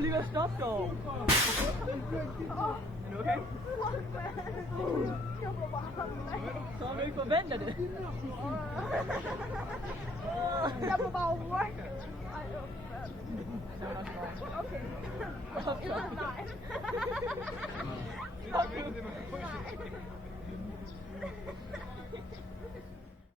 var lige ved at stoppe dog. Er du okay? Så har du ikke forventet det. Jeg må bare work.